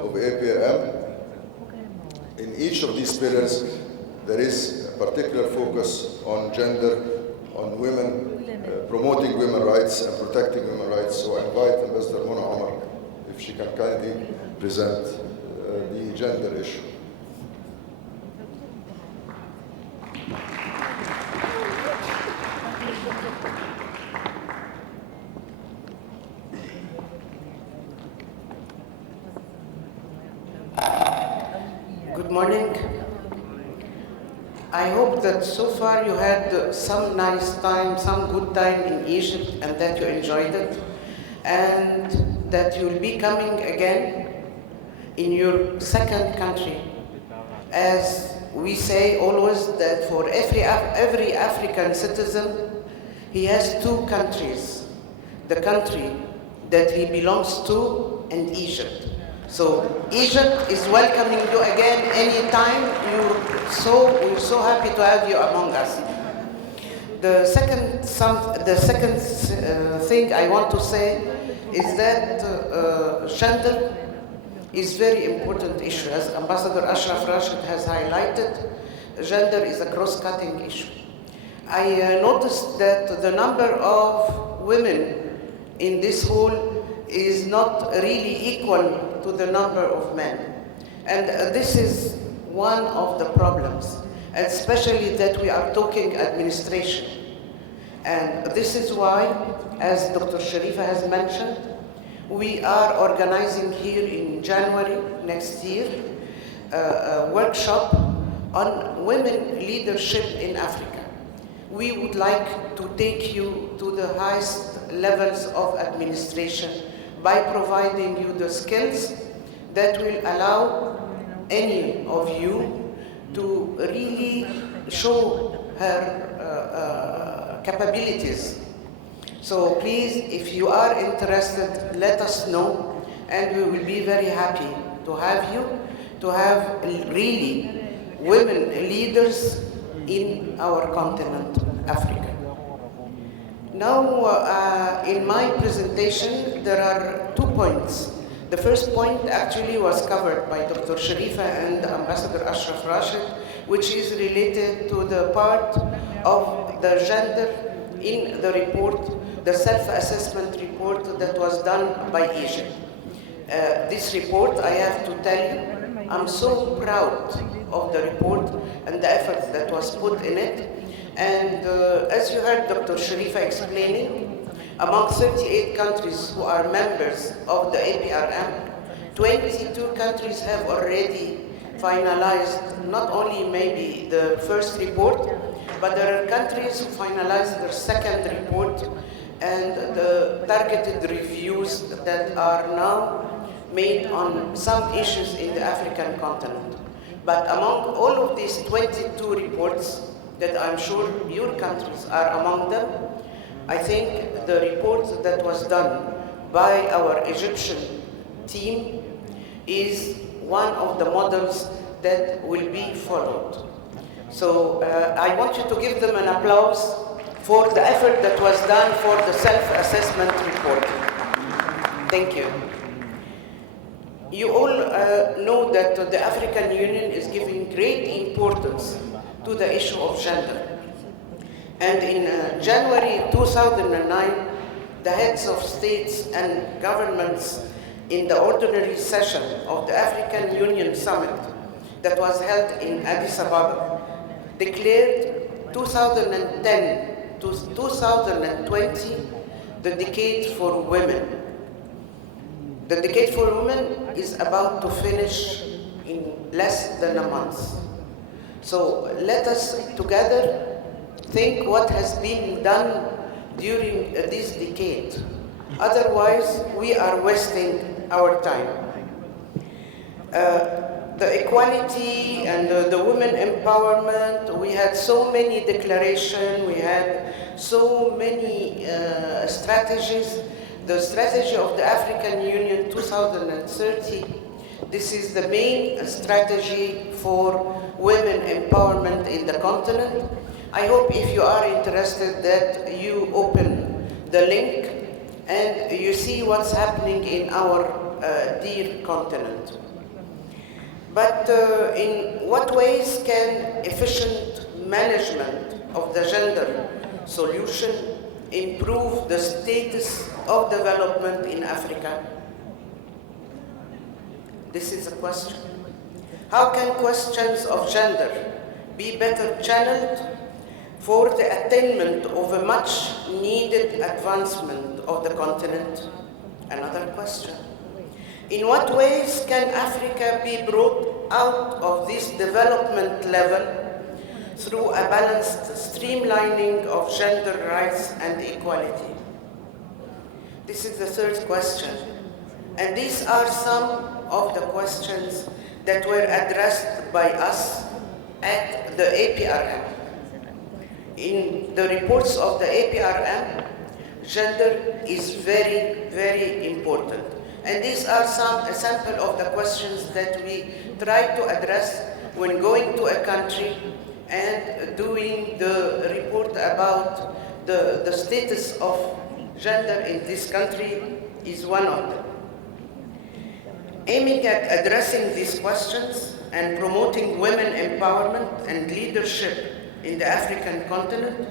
of APRM. In each of these pillars, there is a particular focus on gender, on women, promoting women's rights and protecting women's rights. So I invite Ambassador Mona Omar, if she can kindly present the gender issue. Good morning. I hope that so far you had some nice time, some good time in Egypt, and that you enjoyed it, and that you'll be coming again in your second country. As we say always, that for every African citizen, he has two countries: the country that he belongs to and Egypt. So Egypt is welcoming you again anytime. We're so happy to have you among us. The second thing I want to say is that gender is very important issue. As Ambassador Ashraf Rashid has highlighted, gender is a cross-cutting issue. I noticed that the number of women in this hall is not really equal to the number of men. And this is one of the problems, especially that we are talking administration. And this is why, as Dr. Sharifa has mentioned, we are organizing here in January next year a workshop on women leadership in Africa. We would like to take you to the highest levels of administration by providing you the skills that will allow any of you to really show her capabilities. So please, if you are interested, let us know, and we will be very happy to have you, to have really women leaders in our continent, Africa. Now, in my presentation, there are 2 points. The first point actually was covered by Dr. Sharifa and Ambassador Ashraf Rashid, which is related to the part of the gender in the report, the self-assessment report that was done by Egypt. This report, I have to tell you, I'm so proud of the report and the effort that was put in it. And as you heard Dr. Sharifa explaining, among 38 countries who are members of the APRM, 22 countries have already finalized not only maybe the first report, but there are countries who finalized their second report and the targeted reviews that are now made on some issues in the African continent. But among all of these 22 reports, that I'm sure your countries are among them, I think the report that was done by our Egyptian team is one of the models that will be followed. So I want you to give them an applause for the effort that was done for the self-assessment report. Thank you. You all know that the African Union is giving great importance to the issue of gender. And in January 2009, the heads of states and governments in the ordinary session of the African Union Summit that was held in Addis Ababa declared 2010 to 2020 the decade for women. The decade for women is about to finish in less than a month. So let us together think what has been done during this decade. Otherwise, we are wasting our time. The equality and the women empowerment, we had so many declarations, we had so many strategies. The strategy of the African Union 2030, this is the main strategy for women empowerment in the continent. I hope if you are interested that you open the link and you see what's happening in our dear continent. But in what ways can efficient management of the gender solution improve the status of development in Africa? This is a question. How can questions of gender be better channeled for the attainment of a much needed advancement of the continent? Another question. In what ways can Africa be brought out of this development level through a balanced streamlining of gender rights and equality? This is the third question. And these are some of the questions that were addressed by us at the APRM. In the reports of the APRM, gender is very, very important. And these are a sample of the questions that we try to address when going to a country and doing the report about the status of gender in this country is one of them. Aiming at addressing these questions and promoting women empowerment and leadership in the African continent,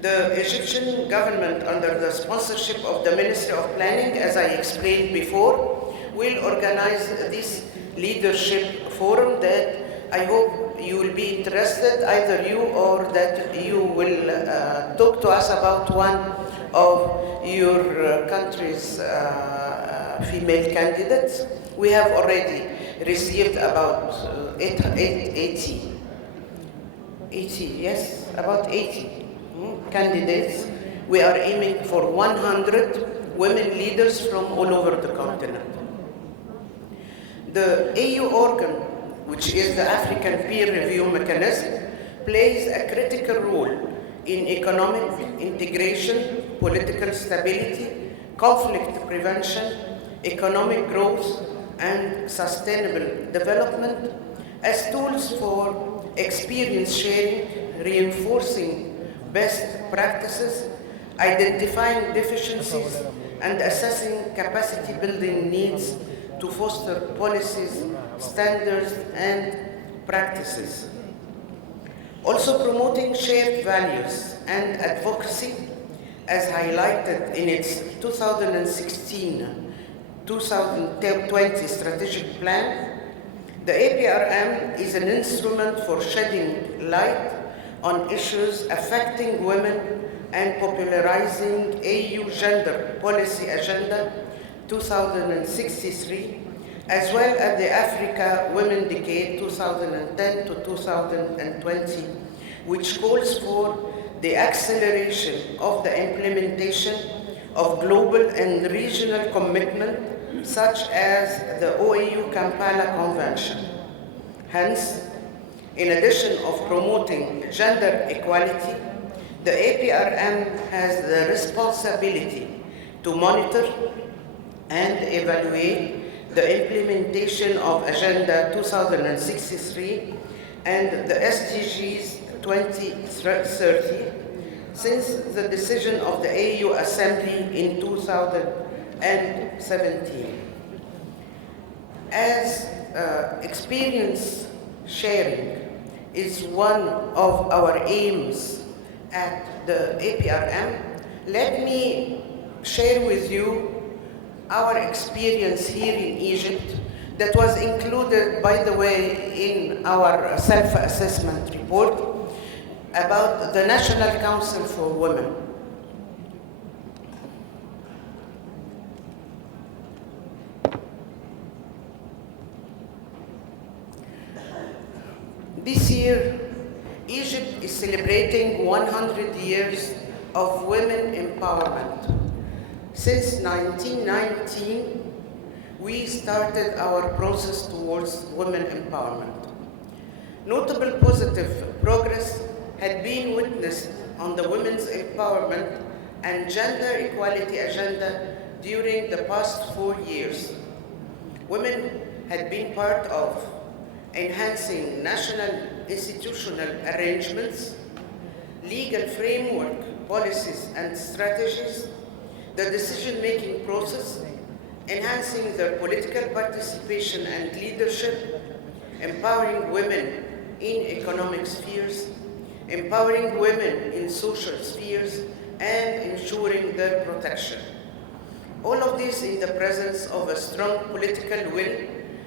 the Egyptian government, under the sponsorship of the Ministry of Planning, as I explained before, will organize this leadership forum that I hope you will be interested, either you or that you will talk to us about one of your country's female candidates. We have already received about 80 candidates. We are aiming for 100 women leaders from all over the continent. The AU organ, which is the African Peer Review Mechanism, plays a critical role in economic integration, political stability, conflict prevention, economic growth, and sustainable development as tools for experience sharing, reinforcing best practices, identifying deficiencies, and assessing capacity building needs to foster policies, standards, and practices. Also promoting shared values and advocacy, as highlighted in its 2016-2020 strategic plan. The APRM is an instrument for shedding light on issues affecting women and popularizing AU Gender Policy Agenda 2063, as well as the Africa Women Decade 2010 to 2020, which calls for the acceleration of the implementation of global and regional commitment, such as the OAU Kampala Convention. Hence, in addition of promoting gender equality, the APRM has the responsibility to monitor and evaluate the implementation of Agenda 2063 and the SDGs 2030 since the decision of the AU Assembly in 2017. As experience sharing is one of our aims at the APRM, let me share with you our experience here in Egypt that was included, by the way, in our self-assessment report about the National Council for Women. This year, Egypt is celebrating 100 years of women empowerment. Since 1919, we started our process towards women empowerment. Notable positive progress had been witnessed on the women's empowerment and gender equality agenda during the past 4 years. Women had been part of enhancing national institutional arrangements, legal framework, policies and strategies, the decision-making process, enhancing their political participation and leadership, empowering women in economic spheres, empowering women in social spheres, and ensuring their protection. All of this in the presence of a strong political will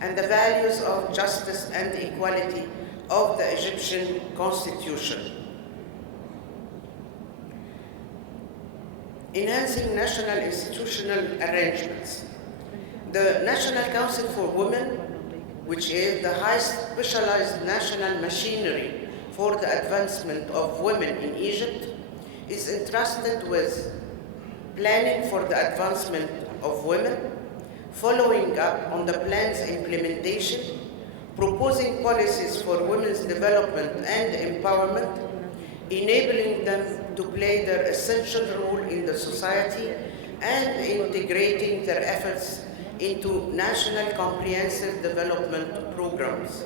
and the values of justice and equality of the Egyptian constitution. Enhancing national institutional arrangements. The National Council for Women, which is the highest specialized national machinery for the advancement of women in Egypt, is entrusted with planning for the advancement of women, following up on the plan's implementation, proposing policies for women's development and empowerment, enabling them to play their essential role in the society, and integrating their efforts into national comprehensive development programs.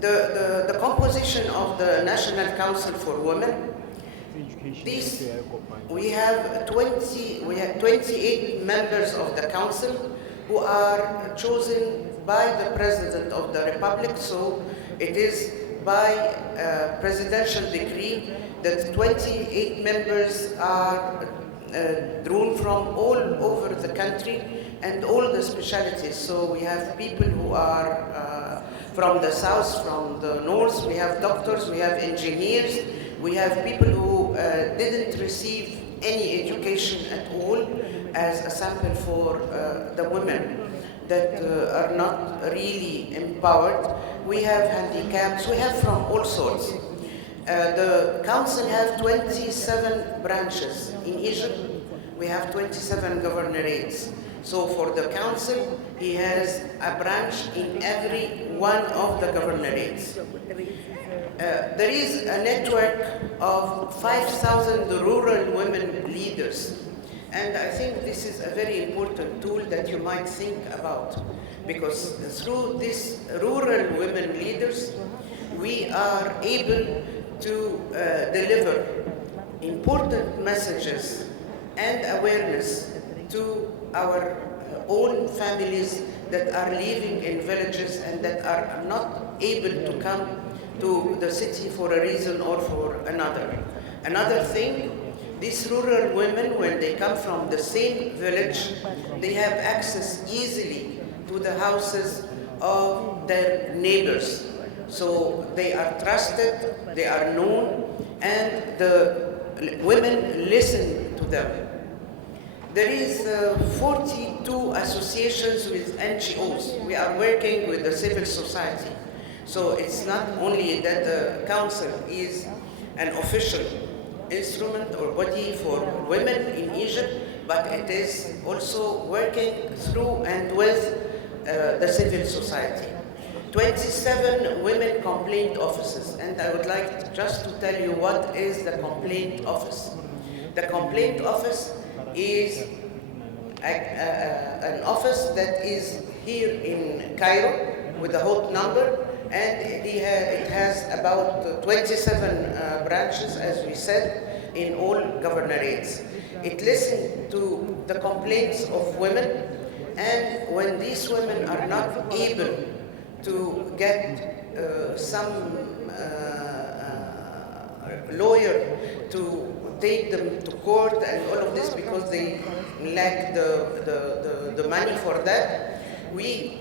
The composition of the National Council for Women, we have 28 members of the council who are chosen by the President of the Republic, so it is by presidential decree that 28 members are drawn from all over the country and all the specialties. So we have people who are from the south, from the north, we have doctors, we have engineers, we have people who didn't receive any education at all as a sample for the women that are not really empowered. We have handicaps, we have from all sorts. The council have 27 branches. In Egypt, we have 27 governorates. So for the council, he has a branch in every one of the governorates. There is a network of 5,000 rural women leaders. And I think this is a very important tool that you might think about, because through these rural women leaders, we are able to deliver important messages and awareness to our own families that are living in villages and that are not able to come to the city for a reason or for another. Another thing, these rural women, when they come from the same village, they have access easily to the houses of their neighbors. So they are trusted, they are known, and the women listen to them. There is 42 associations with NGOs. We are working with the civil society. So it's not only that the council is an official instrument or body for women in Egypt, but it is also working through and with the civil society. 27 women complaint offices, and I would like just to tell you what is the complaint office. The complaint office is an office that is here in Cairo with a hot number, and it has about 27 branches, as we said, in all governorates. It listens to the complaints of women, and when these women are not able to get some lawyer to take them to court and all of this because they lack the money for that, we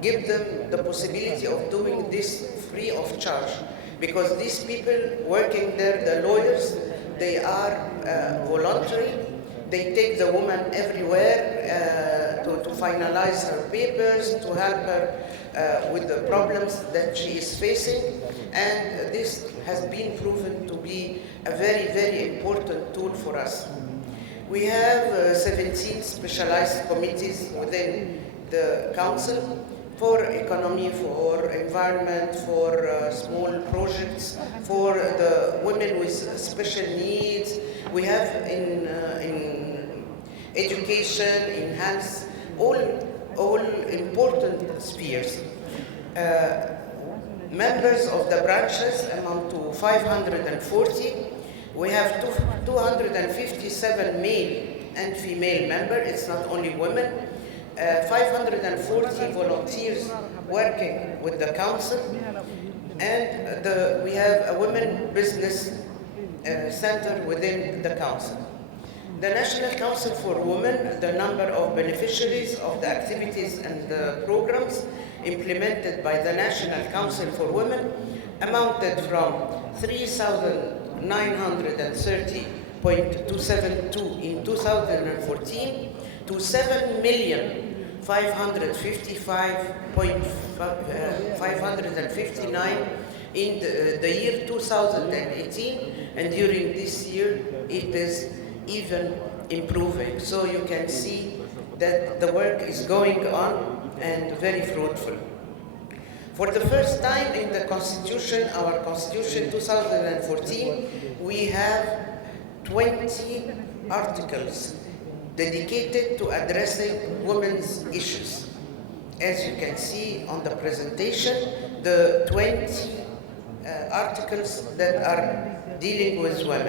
give them the possibility of doing this free of charge. Because these people working there, the lawyers, they are voluntary. They take the woman everywhere to finalize her papers, to help her with the problems that she is facing. And this has been proven to be a very, very important tool for us. We have 17 specialized committees within the council for economy, for environment, for small projects, for the women with special needs. We have in education, in health, all all important spheres. Members of the branches amount to 540. We have 257 male and female members. It's not only women. 540 volunteers working with the council. And we have a women business center within the council. The National Council for Women, the number of beneficiaries of the activities and the programs implemented by the National Council for Women amounted from 3,930.272 in 2014 to 7,555,559 in the year 2018, and during this year it is even improving. So you can see that the work is going on and very fruitful. For the first time in the Constitution, our Constitution 2014, we have 20 articles dedicated to addressing women's issues. As you can see on the presentation, the 20 articles that are dealing with women.